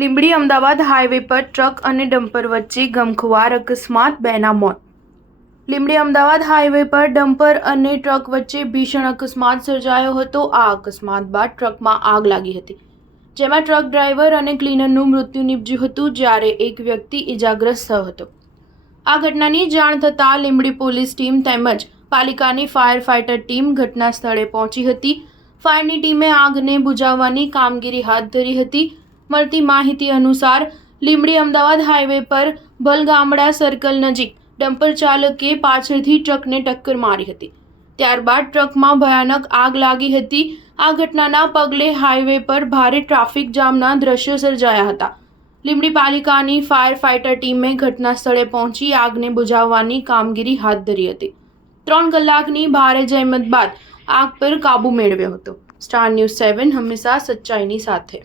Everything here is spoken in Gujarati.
લીંબડી અમદાવાદ હાઈવે પર ટ્રક અને ડમ્પર વચ્ચે ગમખ્વાર અકસ્માત, બેના મોત. લીંબડી અમદાવાદ હાઈવે પર ડમ્પર અને ટ્રક વચ્ચે ભીષણ અકસ્માત સર્જાયો હતો. આ અકસ્માત બાદ ટ્રકમાં આગ લાગી હતી, જેમાં ટ્રક ડ્રાઈવર અને ક્લીનરનું મૃત્યુ નીપજ્યું હતું, જ્યારે એક વ્યક્તિ ઇજાગ્રસ્ત થયો હતો. આ ઘટનાની જાણ થતાં લીંબડી પોલીસ ટીમ તેમજ પાલિકાની ફાયર ફાઇટર ટીમ ઘટના સ્થળે પહોંચી હતી. ફાયરની ટીમે આગને બુઝાવવાની કામગીરી હાથ ધરી હતી. મળતી માહિતી અનુસાર લીંબડી અમદાવાદ હાઈવે પર ભલગામડા સર્કલ નજીક ડમ્પર ચાલકે પાછળથી ટ્રકને ટક્કર મારી હતી. ત્યારબાદ ટ્રકમાં ભયાનક આગ લાગી હતી. આ ઘટનાના પગલે હાઈવે પર ભારે ટ્રાફિક જામના દ્રશ્યો સર્જાયા હતા. લીંબડી પાલિકાની ફાયર ફાઇટર ટીમે ઘટના સ્થળે પહોંચી આગને બુઝાવવાની કામગીરી હાથ ધરી હતી. 3 કલાકની ભારે જહેમત બાદ આગ પર કાબૂ મેળવ્યો હતો. સ્ટાર ન્યૂઝ 7 હંમેશા સચ્ચાઈની સાથે.